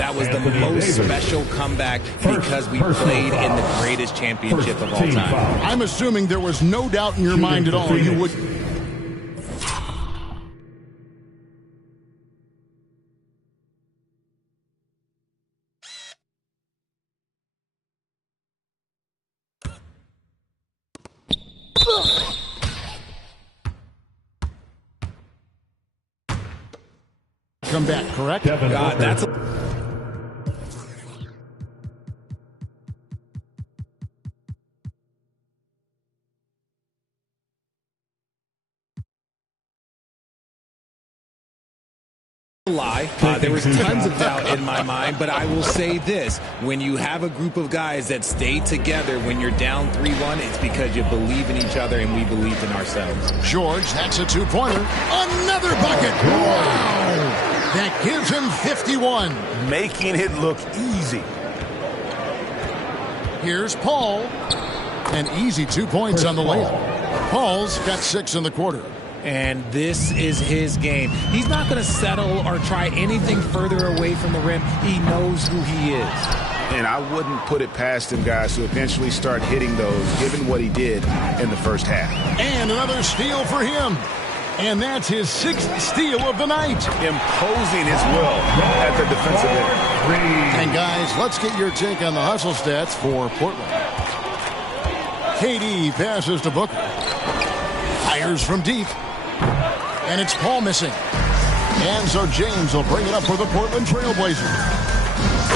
That was the most special comeback because we played in the greatest championship of all time. I'm assuming there was no doubt in your mind at all you would... come back, correct? God, that's a lie. There was tons of doubt in my mind, but I will say this. When you have a group of guys that stay together when you're down 3-1, it's because you believe in each other and we believed in ourselves. George, that's a two-pointer. Another bucket. Wow! That gives him 51. Making it look easy. Here's Paul. An easy 2 points on the layup. Paul's got 6 in the quarter. And this is his game. He's not going to settle or try anything further away from the rim. He knows who he is. And I wouldn't put it past him, guys, to eventually start hitting those, given what he did in the first half. And another steal for him. And that's his 6th steal of the night. Imposing his will at the defensive end. And guys, let's get your take on the hustle stats for Portland. KD passes to Booker. Fires from deep. And it's Paul missing. And so James will bring it up for the Portland Trailblazers.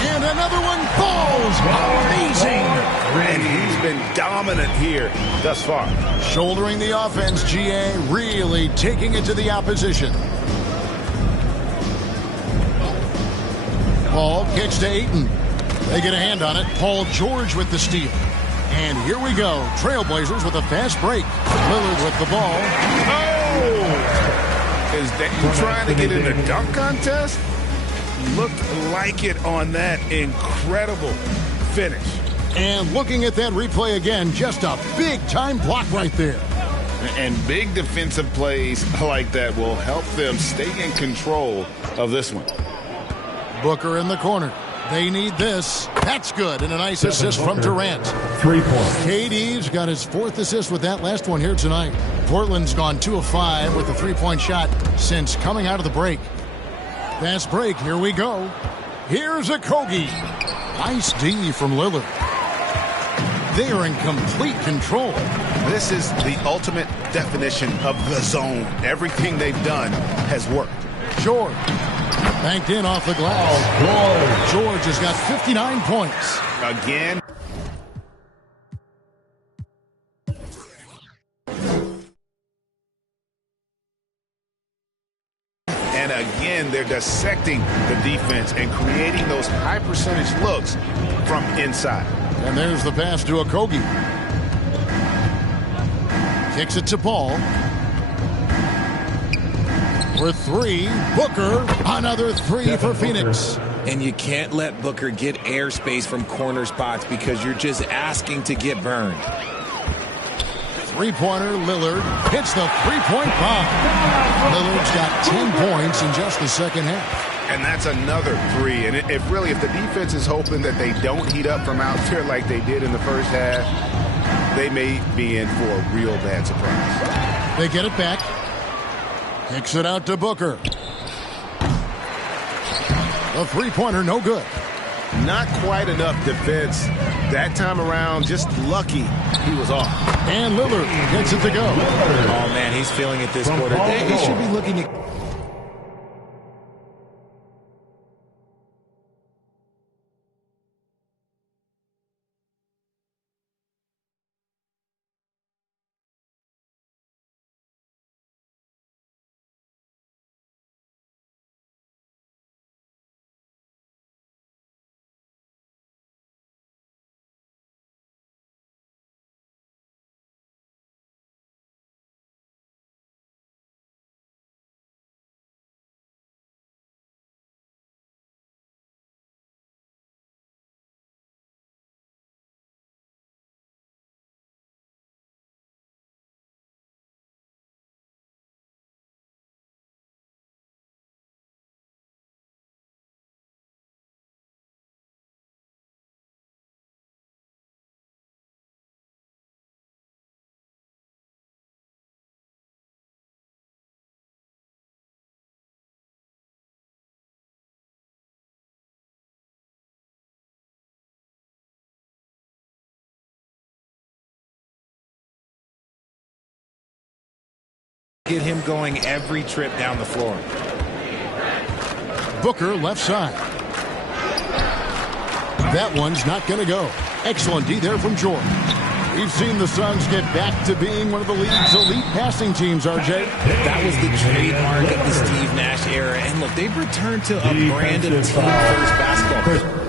And another one falls. Amazing. And he's been dominant here thus far. Shouldering the offense, GA really taking it to the opposition. Paul kicks to Ayton. They get a hand on it. Paul George with the steal. And here we go. Trailblazers with a fast break. Lillard with the ball. Oh! Is that trying to get in the dunk contest? Looked like it on that incredible finish. And looking at that replay again, just a big-time block right there. And big defensive plays like that will help them stay in control of this one. Booker in the corner. They need this. That's good. And a nice assist from Durant. 3 points. KD's got his 4th assist with that last one here tonight. Portland's gone 2 of 5 with a 3-point shot since coming out of the break. Fast break. Here we go. Here's a Kogi. Nice D from Lillard. They are in complete control. This is the ultimate definition of the zone. Everything they've done has worked. George. Banked in off the glass. George has got 59 points. Again. And again, they're dissecting the defense and creating those high percentage looks from inside. And there's the pass to Okogie. Kicks it to Paul. For 3, Booker. Another 3 for Phoenix. And you can't let Booker get airspace from corner spots because you're just asking to get burned. 3-pointer, Lillard hits the 3-point bomb. Lillard's got 10 points in just the second half. And that's another 3. And if the defense is hoping that they don't heat up from out there like they did in the first half, they may be in for a real bad surprise. They get it back. Kicks it out to Booker. A 3-pointer, no good. Not quite enough defense that time around. Just lucky he was off. And Lillard gets it to go. Oh, man, he's feeling it this quarter. He should be looking at... Get him going every trip down the floor. Booker left side. That one's not going to go. Excellent D there from Jordan. We've seen the Suns get back to being one of the league's elite passing teams, RJ. That was the trademark of the Steve Nash era. And look, they've returned to a brand of team-first basketball.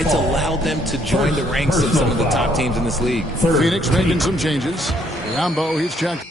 It's allowed them to join the ranks of some of the top teams in this league. Phoenix making some changes. Rambo, he's checked.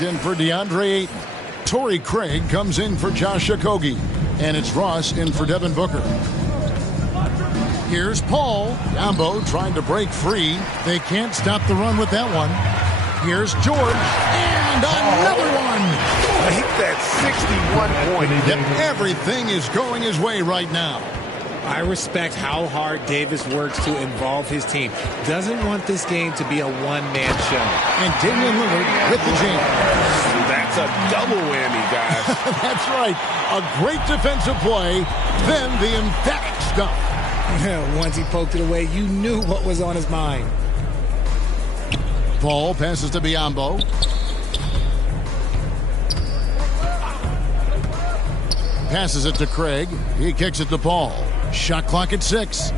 In for DeAndre Ayton. Torrey Craig comes in for Josh Okogie. And it's Ross in for Devin Booker. Here's Paul. Rambo trying to break free. They can't stop the run with that one. Here's George. And another one. Make that 61 point. Yep, everything is going his way right now. I respect how hard Davis works to involve his team. Doesn't want this game to be a one-man show. And Damian Lillard with the jam. That's a double whammy, guys. That's right. A great defensive play, then the emphatic stuff. Once he poked it away, you knew what was on his mind. Paul passes to Biyombo. Passes it to Craig. He kicks it to Paul. Shot clock at 6.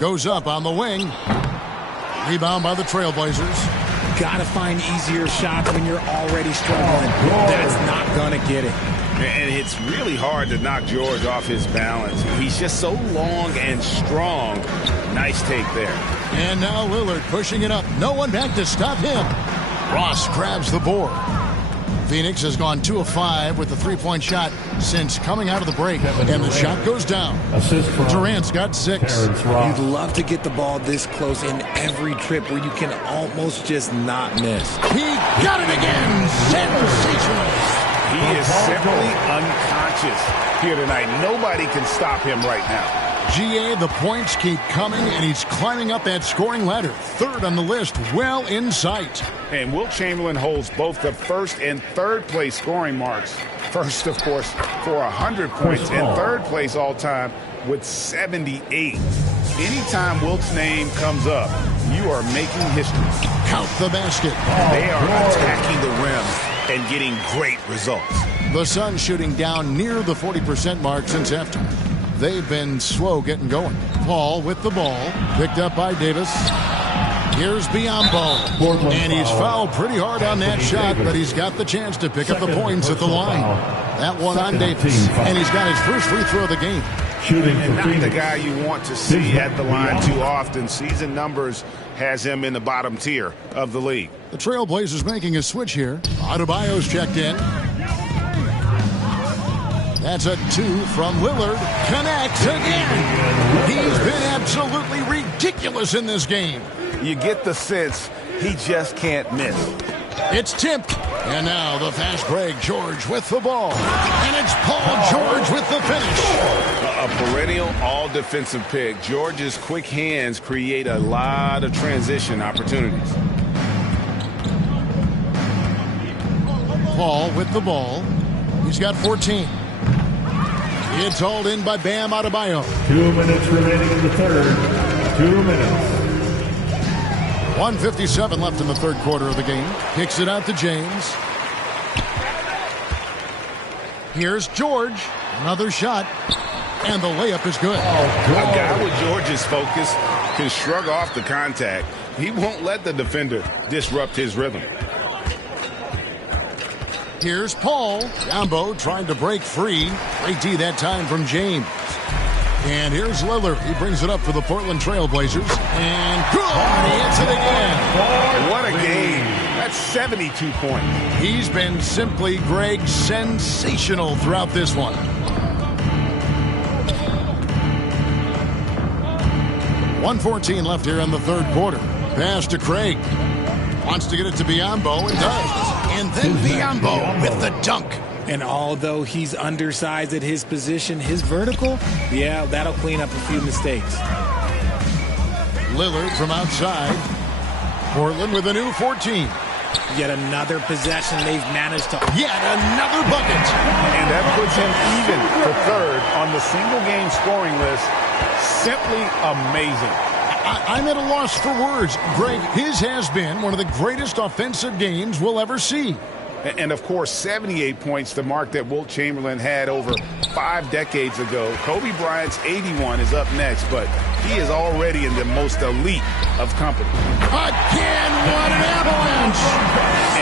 Goes up on the wing. Rebound by the Trailblazers. Got to find easier shots when you're already struggling. That's not going to get it. And it's really hard to knock George off his balance. He's just so long and strong. Nice take there. And now Lillard pushing it up. No one back to stop him. Ross grabs the board. Phoenix has gone 2 of 5 with the three-point shot since coming out of the break. And the shot goes down. Durant's got 6. You'd love to get the ball this close in every trip where you can almost just not miss. He got it again. Sensational. He is simply unconscious here tonight. Nobody can stop him right now. GA, the points keep coming, and he's climbing up that scoring ladder. 3rd on the list, well in sight. And Wilt Chamberlain holds both the 1st and 3rd place scoring marks. First, of course, for 100 points, and 3rd place all time with 78. Anytime Wilt's name comes up, you are making history. Count the basket. They are attacking the rim and getting great results. The Suns shooting down near the 40% mark since halftime. They've been slow getting going. Paul with the ball. Picked up by Davis. Here's Biyombo. And he's fouled pretty hard on that shot, but he's got the chance to pick up the points at the line. That one on Davis. And he's got his first free throw of the game. And not the guy you want to see at the line too often. Season numbers has him in the bottom tier of the league. The Trailblazers making a switch here. Adebayo's checked in. That's a 2 from Lillard. Connects again. He's been absolutely ridiculous in this game. You get the sense he just can't miss. It's tipped. And now the fast break. George with the ball. And it's Paul George with the finish. A perennial all-defensive pick. George's quick hands create a lot of transition opportunities. Paul with the ball. He's got 14. It's hauled in by Bam Adebayo. 2 minutes remaining in the third. 2 minutes. 1:57 left in the third quarter of the game. Kicks it out to James. Here's George. Another shot. And the layup is good. A guy with George's focus can shrug off the contact. He won't let the defender disrupt his rhythm. Here's Paul. Biyombo trying to break free. Great D that time from James. And here's Lillard. He brings it up for the Portland Trailblazers. And good! He hits it again. What a game. That's 72 points. He's been simply, Greg, sensational throughout this one. .114 left here in the third quarter. Pass to Craig. Wants to get it to Biyombo and does. And then Biyombo with the dunk. And although he's undersized at his position, his vertical, yeah, that'll clean up a few mistakes. Lillard from outside. Portland with a new 14. Yet another possession they've managed to... Yet another bucket. And that puts him even for third on the single-game scoring list. Simply amazing. I'm at a loss for words. Greg, his has been one of the greatest offensive games we'll ever see. And, of course, 78 points, the mark that Wilt Chamberlain had over 5 decades ago. Kobe Bryant's 81 is up next, but he is already in the most elite of company. Again, what an avalanche!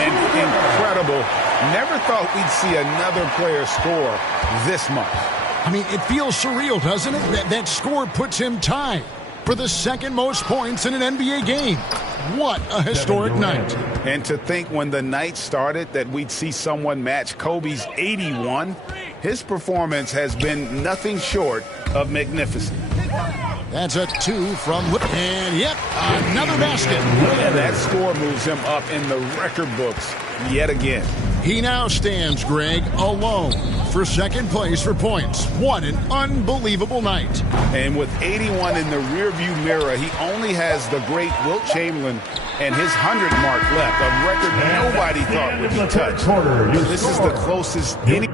And incredible. Never thought we'd see another player score this much. I mean, it feels surreal, doesn't it? That score puts him tied for the second most points in an NBA game. What a historic night. And to think when the night started that we'd see someone match Kobe's 81, his performance has been nothing short of magnificent. That's a 2 from... And, yep, another basket. And that score moves him up in the record books yet again. He now stands, Greg, alone for second place for points. What an unbelievable night. And with 81 in the rearview mirror, he only has the great Wilt Chamberlain and his 100 mark left, a record nobody thought would be touched. This is the closest any...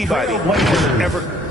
anybody has ever...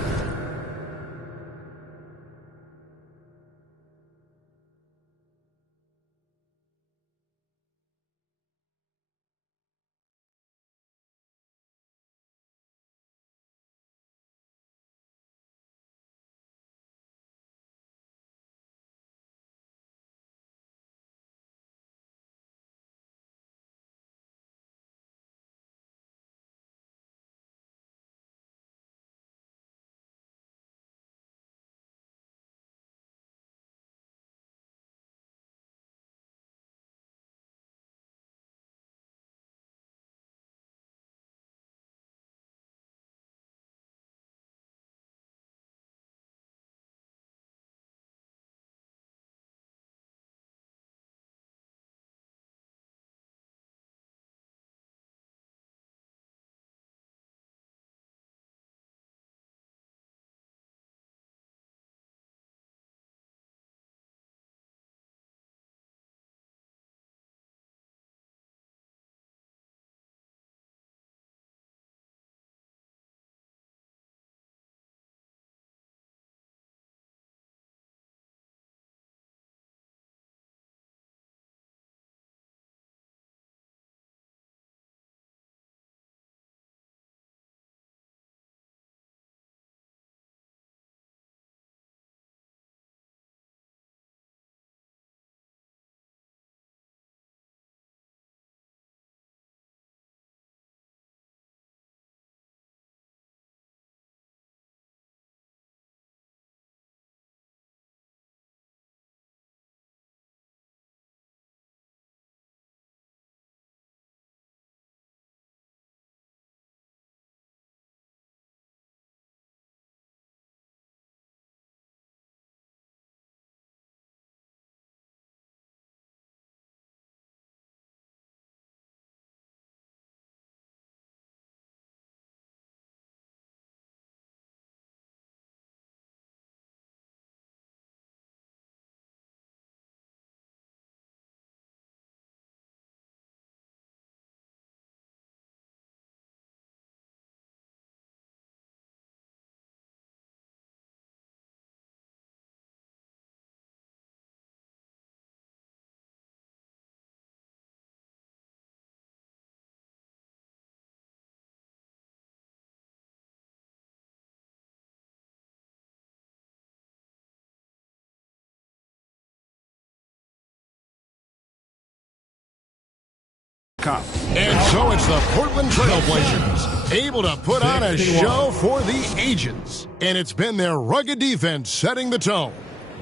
come. And so it's the Portland Trailblazers, able to put on a show for the ages. And it's been their rugged defense setting the tone.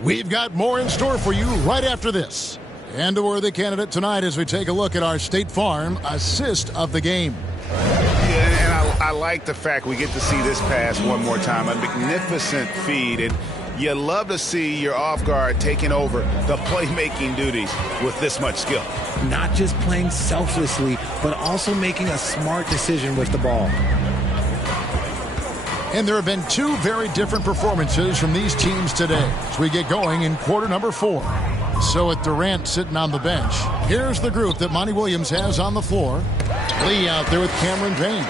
We've got more in store for you right after this. And a worthy candidate tonight as we take a look at our State Farm assist of the game. Yeah, and I like the fact we get to see this pass one more time. A magnificent feed. And you love to see your off guard taking over the playmaking duties with this much skill. Not just playing selflessly, but also making a smart decision with the ball. And there have been two very different performances from these teams today as we get going in quarter number 4. So with Durant sitting on the bench, here's the group that Monty Williams has on the floor. Lee out there with Cameron Payne.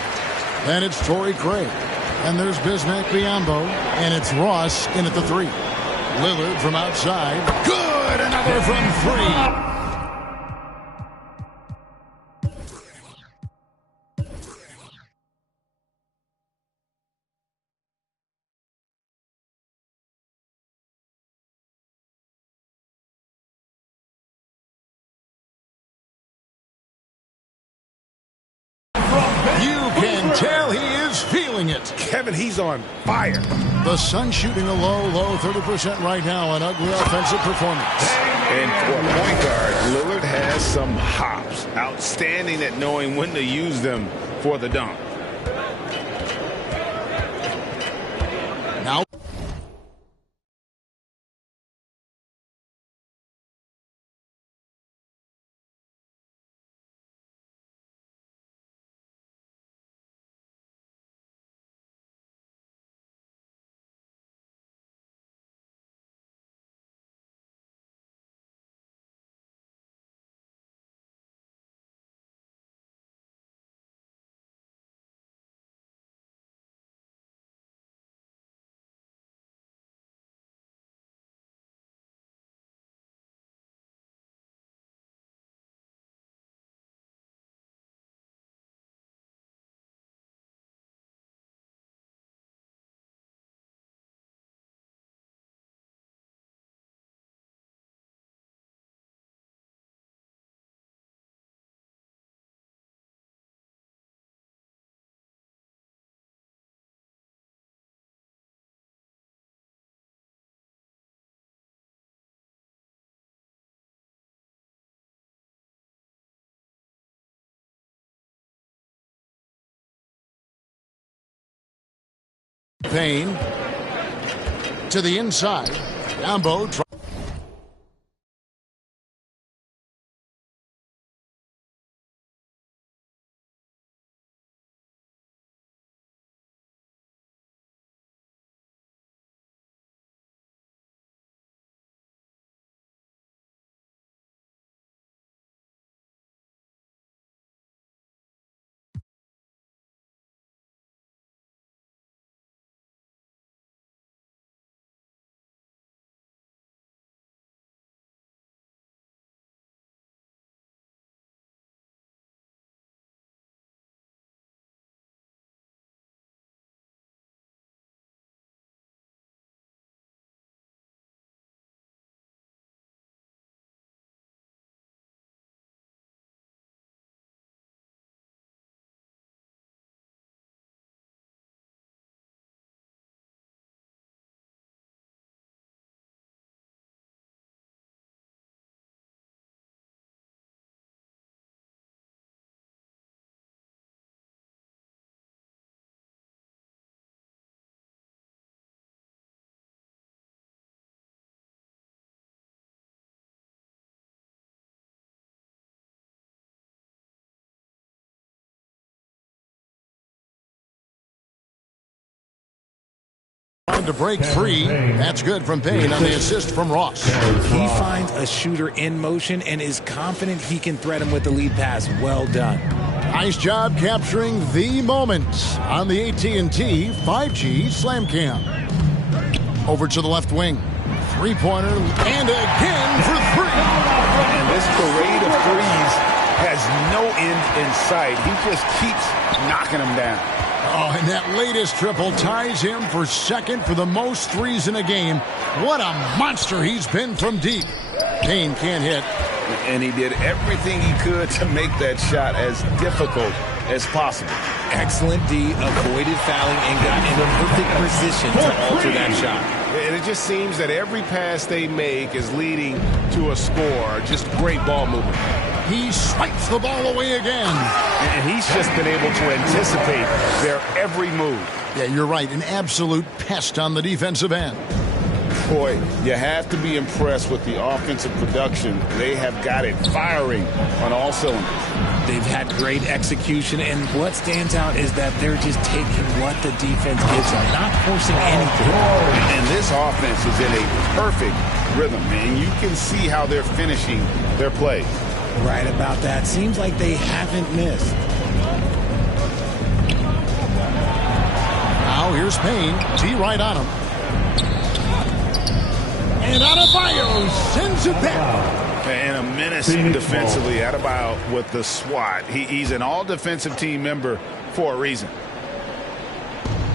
Then it's Torrey Craig. And there's Bismack Biyombo. And it's Ross in at the 3. Lillard from outside. Good! Another from 3. Tell he is feeling it. Kevin, he's on fire. The Suns shooting a low 30% right now. An ugly offensive performance. And for a point guard, Lillard has some hops. Outstanding at knowing when to use them for the dunk. Now. Payne to the inside. Biyombo. To break free. That's good from Payne on the assist from Ross. He finds a shooter in motion and is confident he can threat him with the lead pass. Well done. Nice job capturing the moments on the AT&T 5G Slam Cam. Over to the left wing. Three-pointer and again for 3. And this parade of threes has no end in sight. He just keeps knocking them down. Oh, and that latest triple ties him for second for the most threes in a game. What a monster he's been from deep. Payne can't hit. And he did everything he could to make that shot as difficult as possible. Excellent D, avoided fouling, and got in a perfect position to alter that shot. And it just seems that every pass they make is leading to a score. Just great ball movement. He swipes the ball away again. And he's just been able to anticipate their every move. Yeah, you're right. An absolute pest on the defensive end. Boy, you have to be impressed with the offensive production. They have got it firing on all cylinders. They've had great execution, and what stands out is that they're just taking what the defense gives them, not forcing anything. And this offense is in a perfect rhythm, and you can see how they're finishing their plays. Right about that. Seems like they haven't missed. Now here's Payne. T right on him. And Adebayo sends it back. And a menace defensively. Adebayo with the swat. He's an all-defensive team member for a reason.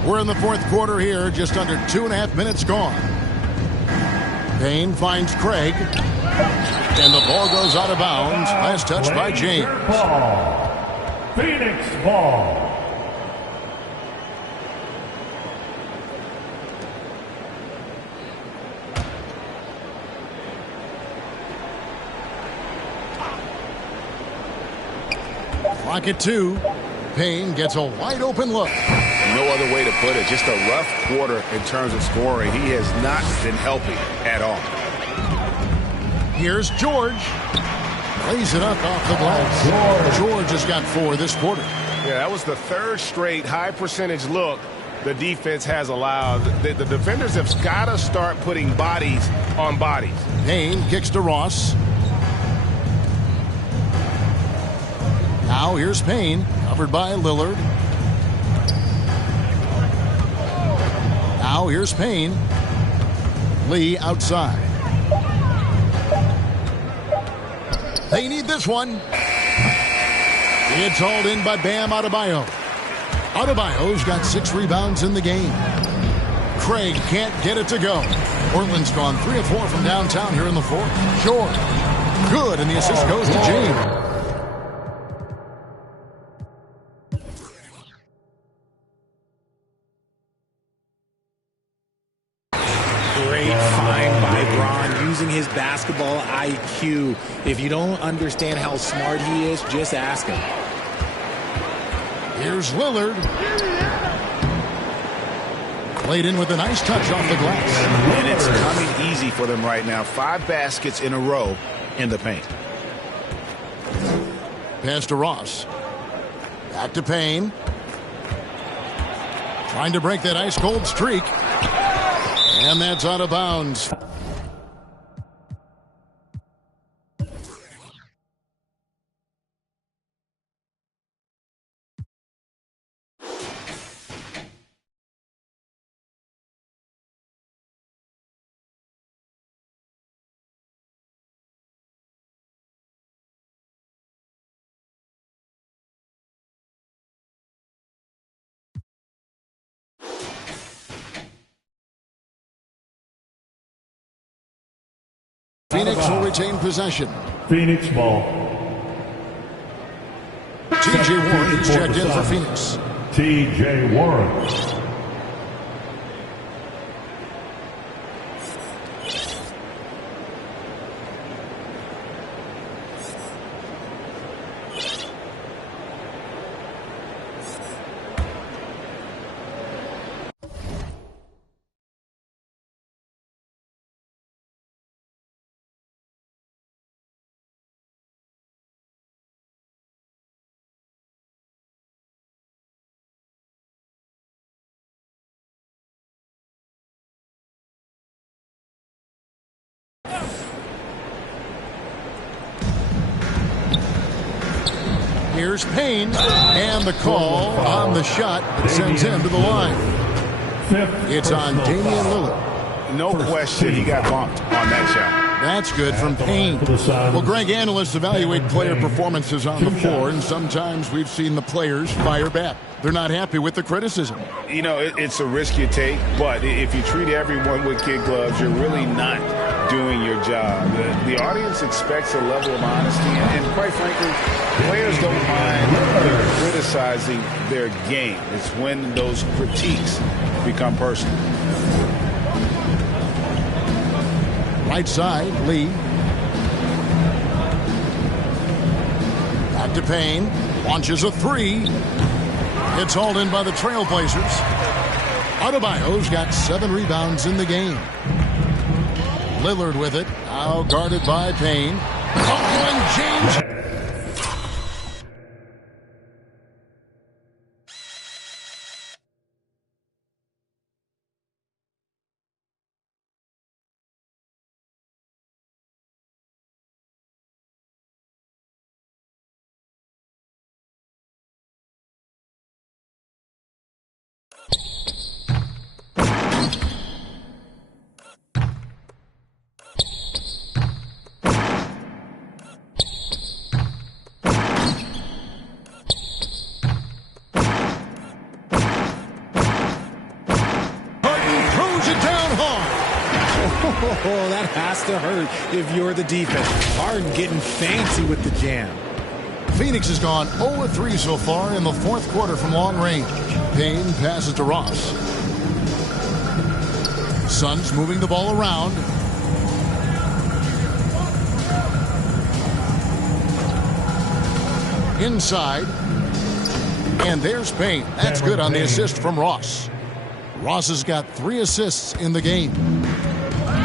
We're in the fourth quarter here. Just under 2.5 minutes gone. Payne finds Craig. And the ball goes out of bounds. Last touch by James. Phoenix ball. Clock at 2. Payne gets a wide open look. No other way to put it. Just a rough quarter in terms of scoring. He has not been helping at all. Here's George. Lays it up off the glass. George has got 4 this quarter. Yeah, that was the third straight high percentage look the defense has allowed. The defenders have got to start putting bodies on bodies. Payne kicks to Ross. Now here's Payne, covered by Lillard. Now here's Payne. Lee outside. They need this one. It's hauled in by Bam Adebayo. Adebayo's got 6 rebounds in the game. Craig can't get it to go. Portland's gone 3 of 4 from downtown here in the fourth. Short. Good, and the assist goes to James. His basketball IQ. If you don't understand how smart he is, just ask him. Here's Lillard. Played in with a nice touch off the glass. And it's coming easy for them right now. 5 baskets in a row in the paint. Pass to Ross. Back to Payne. Trying to break that ice-cold streak. And that's out of bounds. Phoenix will retain possession. Phoenix ball. T.J. Warren is checked in for Phoenix. T.J. Warren. Here's Payne, and the call on the shot that sends him to the line. It's on Damian Lillard. No question he got bumped on that shot. That's good from Payne. Well, Greg, analysts evaluate player performances on the floor, and sometimes we've seen the players fire back. They're not happy with the criticism. You know, it's a risk you take, but if you treat everyone with kid gloves, you're really not doing your job. The audience expects a level of honesty, and quite frankly, players don't mind criticizing their game. It's when those critiques become personal. Right side, Lee. Back to Payne. Launches a three. It's hauled in by the Trailblazers. Adebayo's got 7 rebounds in the game. Lillard with it. Now guarded by Payne. Oh, and James. Oh, that has to hurt if you're the defense. Harden getting fancy with the jam. Phoenix has gone 0-3 so far in the fourth quarter from long range. Payne passes to Ross. Suns moving the ball around. Inside. And there's Payne. That's good on the assist from Ross. Ross has got 3 assists in the game.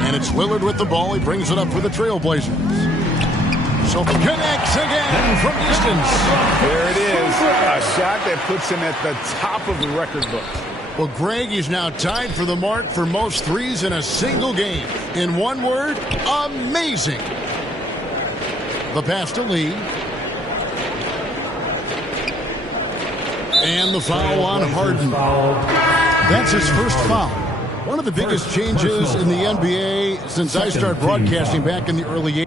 And it's Lillard with the ball. He brings it up for the Trailblazers. So connects again from distance. There it is. A shot that puts him at the top of the record book. Well, Greg, he's now tied for the mark for most threes in a single game. In one word, amazing. The pass to Lee. And the foul on Harden. That's his first foul. One of the biggest changes in the NBA since I started broadcasting back in the early 80s.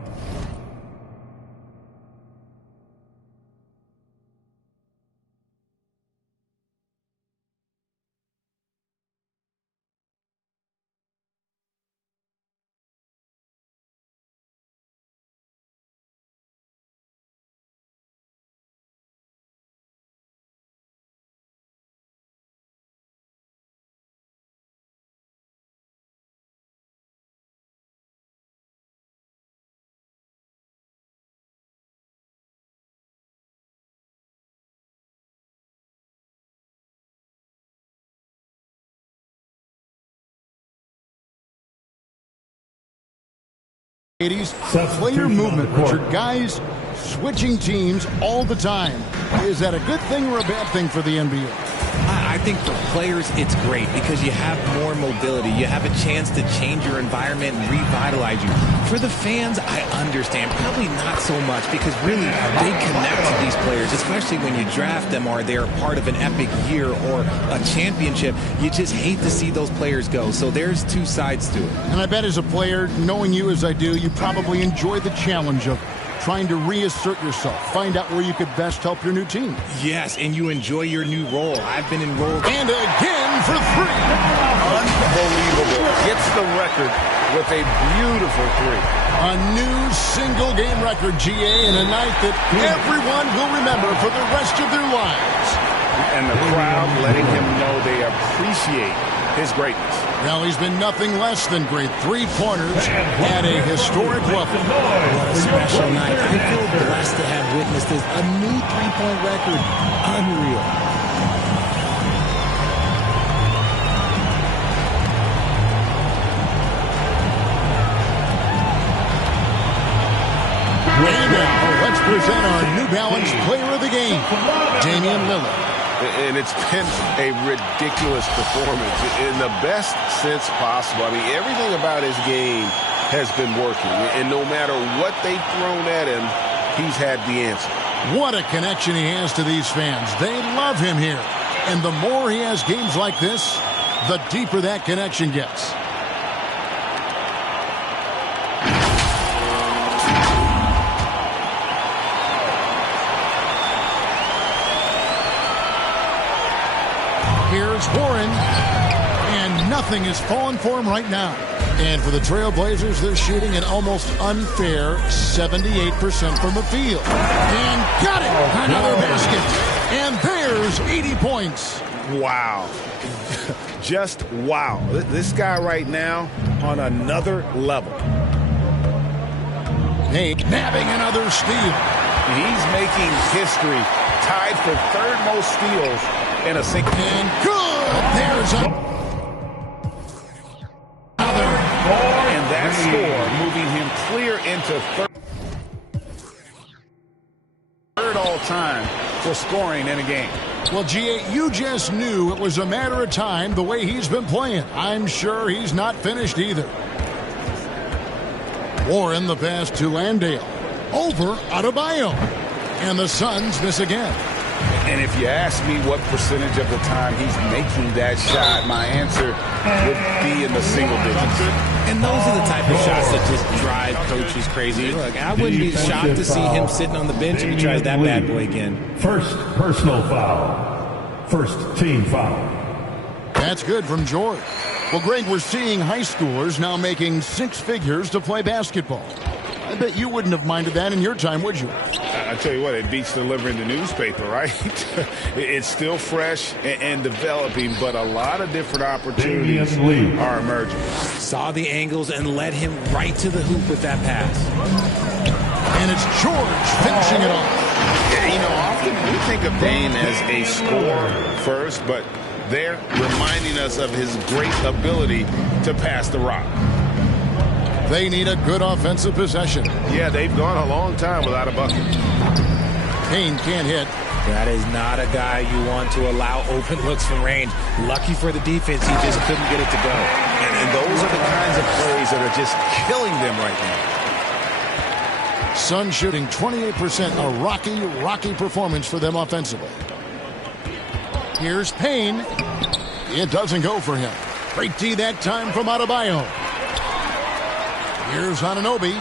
Player movement, Richard. Guys switching teams all the time. Is that a good thing or a bad thing for the NBA? I think for players, it's great because you have more mobility. You have a chance to change your environment and revitalize you. For the fans, I understand. Probably not so much because really they connect to these players, especially when you draft them or they're part of an epic year or a championship. You just hate to see those players go. So there's two sides to it. And I bet as a player, knowing you as I do, you probably enjoy the challenge of trying to reassert yourself, find out where you could best help your new team. Yes, and you enjoy your new role. I've been enrolled. And again for 3. Unbelievable. Gets the record with a beautiful 3. A new single-game record, GA, in a night that everyone will remember for the rest of their lives. And the crowd letting him know they appreciate his greatness. Well, he's been nothing less than great. 3-pointers at a historic level. What a special night. I feel blessed to have witnessed this. A new 3-point record. Unreal. And now, let's present our New Balance Player of the Game, Damian Lillard. And it's been a ridiculous performance in the best sense possible. I mean, everything about his game has been working. And no matter what they've thrown at him, he's had the answer. What a connection he has to these fans. They love him here. And the more he has games like this, the deeper that connection gets. Everything is falling for him right now. And for the Trailblazers, they're shooting an almost unfair 78% from the field. And got it! Another basket. And there's 80 points. Wow. Just wow. This guy right now on another level. Hey, nabbing another steal. He's making history, tied for third most steals in a single. And good! There's another. And that score moving him clear into third all time for scoring in a game. Well, G.A., you just knew it was a matter of time the way he's been playing. I'm sure he's not finished either. Warren the pass to Landale. Over Adebayo. And the Suns miss again. And if you ask me what percentage of the time he's making that shot, my answer would be in the single digits. And those are the type of shots that just drive coaches crazy. Look, I wouldn't be shocked to see him sitting on the bench if he tries that bad boy again. First personal foul. First team foul. That's good from George. Well, Greg, we're seeing high schoolers now making six figures to play basketball. I bet you wouldn't have minded that in your time, would you? I tell you what, it beats delivering the newspaper, right? It's still fresh and developing, but a lot of different opportunities are emerging. Saw the angles and led him right to the hoop with that pass. And it's George finishing it off. Yeah, you know, often we think of Dame as a scorer first, but they're reminding us of his great ability to pass the rock. They need a good offensive possession. Yeah, they've gone a long time without a bucket. Payne can't hit. That is not a guy you want to allow open looks from range. Lucky for the defense, he just couldn't get it to go. And those are the kinds of plays that are just killing them right now. Suns shooting 28%, a rocky performance for them offensively. Here's Payne. It doesn't go for him. Great D that time from Adebayo. Here's Anunoby.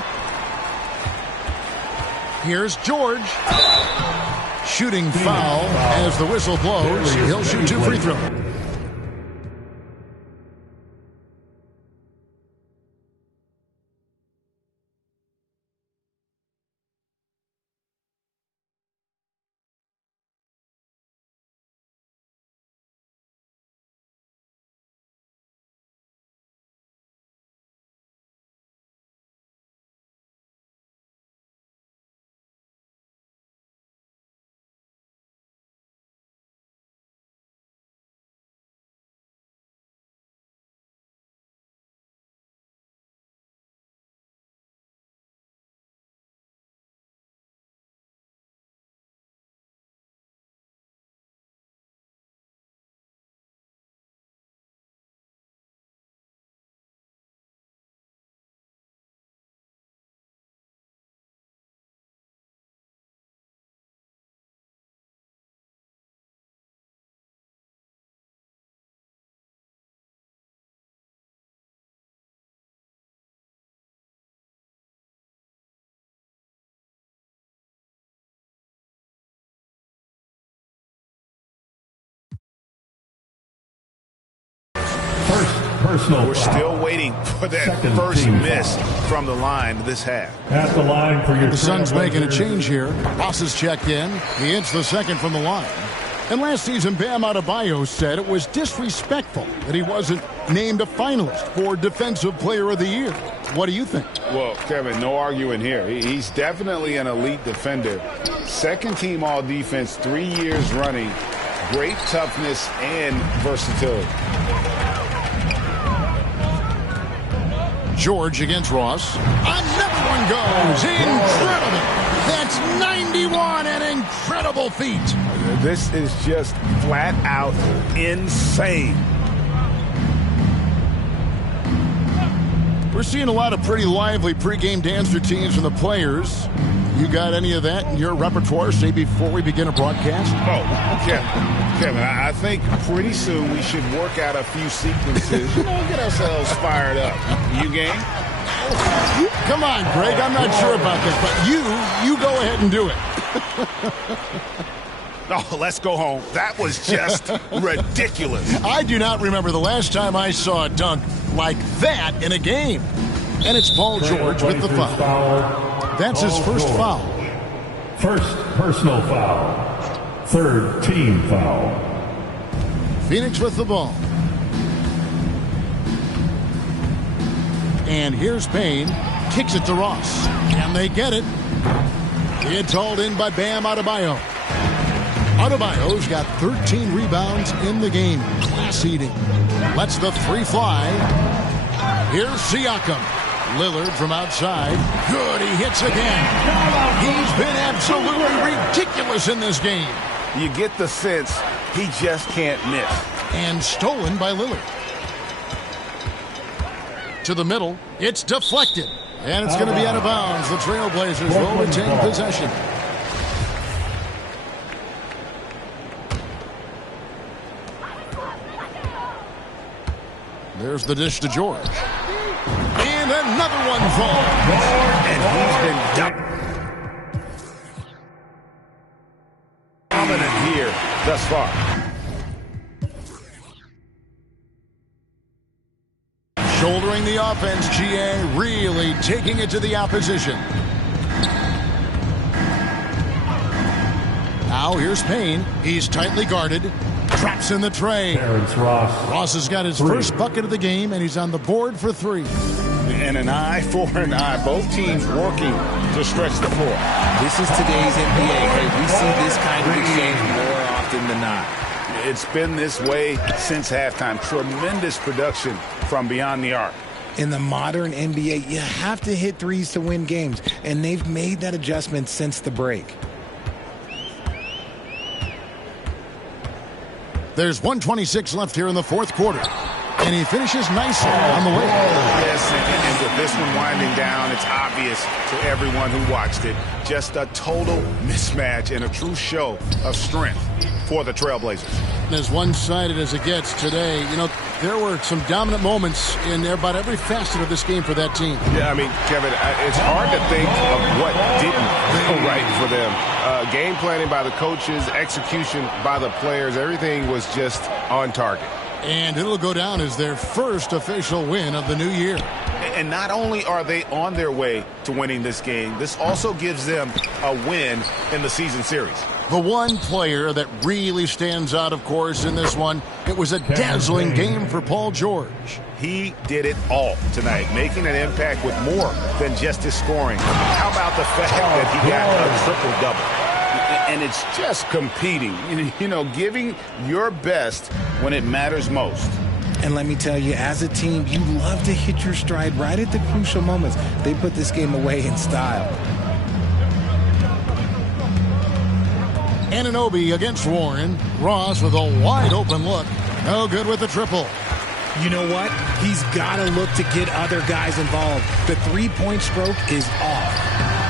Here's George. Shooting foul as the whistle blows. He'll shoot two free throws. We're still waiting for that first miss from the line this half. At the line for your The Suns making a change here. Ross has checked in. He hits the second from the line. And last season, Bam Adebayo said it was disrespectful that he wasn't named a finalist for Defensive Player of the Year. What do you think? Well, Kevin, no arguing here. He's definitely an elite defender. Second team all defense 3 years running. Great toughness and versatility. George against Ross. Another one goes. Incredible. That's 91, an incredible feat. This is just flat out insane. We're seeing a lot of pretty lively pregame dance routines from the players. You got any of that in your repertoire, say, before we begin a broadcast? Oh, Kevin, I think pretty soon we should work out a few sequences, get ourselves fired up. You game? Come on, Greg, I'm not sure about this, but you go ahead and do it. Oh, let's go home. That was just ridiculous. I do not remember the last time I saw a dunk like that in a game. And it's Paul George with the foul. That's his first foul. First personal foul. Third team foul. Phoenix with the ball. And here's Payne. Kicks it to Ross. And they get it. It's hauled in by Bam Adebayo. Adebayo's got 13 rebounds in the game. Class eating. Lets the three fly. Here's Siakam. Lillard from outside. Good, he hits again. He's been absolutely ridiculous in this game. You get the sense he just can't miss. And stolen by Lillard. To the middle. It's deflected. And it's going to be out of bounds. The Trailblazers will retain possession. There's the dish to George. And another one falls. And he's been dumped. Dominant here thus far. Shouldering the offense, GA really taking it to the opposition. Now here's Payne. He's tightly guarded. Traps in the tray. Ross has got his first bucket of the game, and he's on the board for three. And an eye for an eye. Both teams working to stretch the floor. This is today's NBA. Hey, we see this kind of exchange more often than not. It's been this way since halftime. Tremendous production from beyond the arc. In the modern NBA, you have to hit threes to win games, and they've made that adjustment since the break. There's 1:26 left here in the fourth quarter. And he finishes nicely on the way. Yes, and with this one winding down, it's obvious to everyone who watched it. Just a total mismatch and a true show of strength for the Trailblazers. As one-sided as it gets today, you know, there were some dominant moments in about every facet of this game for that team. Yeah, I mean, Kevin, it's hard to think of what didn't go right for them. Game planning by the coaches, execution by the players, everything was just on target. And it'll go down as their first official win of the new year. And not only are they on their way to winning this game, this also gives them a win in the season series. The one player that really stands out, of course, in this one, it was a dazzling game for Paul George. He did it all tonight, making an impact with more than just his scoring. How about the fact that he got a triple-double? And it's just competing, you know, giving your best when it matters most. And let me tell you, as a team, you love to hit your stride right at the crucial moments. They put this game away in style. Anunoby against Warren. Ross with a wide open look. No good with the triple. You know what? He's got to look to get other guys involved. The three-point stroke is off.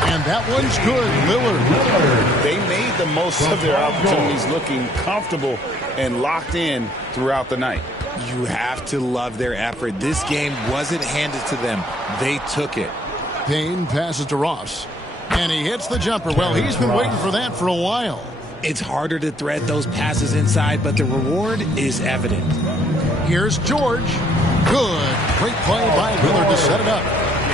And that one's good. Lillard. They made the most of their opportunities, looking comfortable and locked in throughout the night. You have to love their effort. This game wasn't handed to them. They took it. Payne passes to Ross. And he hits the jumper. Well, he's been waiting for that for a while. It's harder to thread those passes inside, but the reward is evident. Here's George. Good. Great play by Lillard to set it up.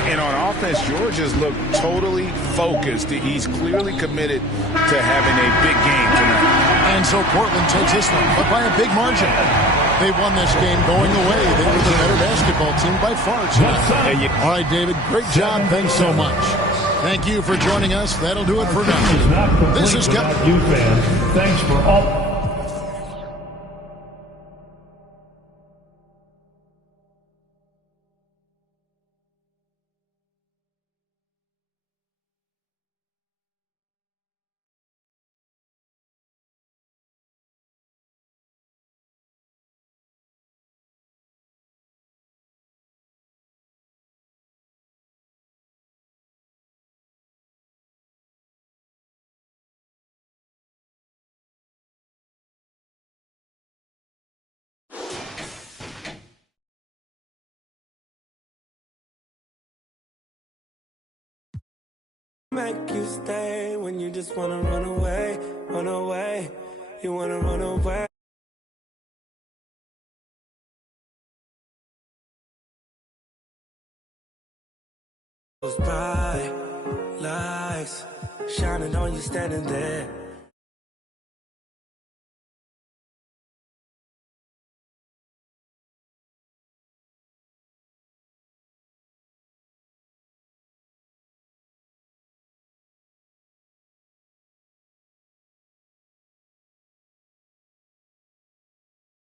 And on offense, George has looked totally focused. He's clearly committed to having a big game tonight. And so Portland takes this one, but by a big margin. They won this game going away. They were the better basketball team by far tonight. All right, David, great job. Thanks so much. Thank you for joining us. That'll do it for now. This is Kevin. You fans, thanks for all. Make you stay when you just wanna run away, run away. You wanna run away. Those bright lights shining on you standing there.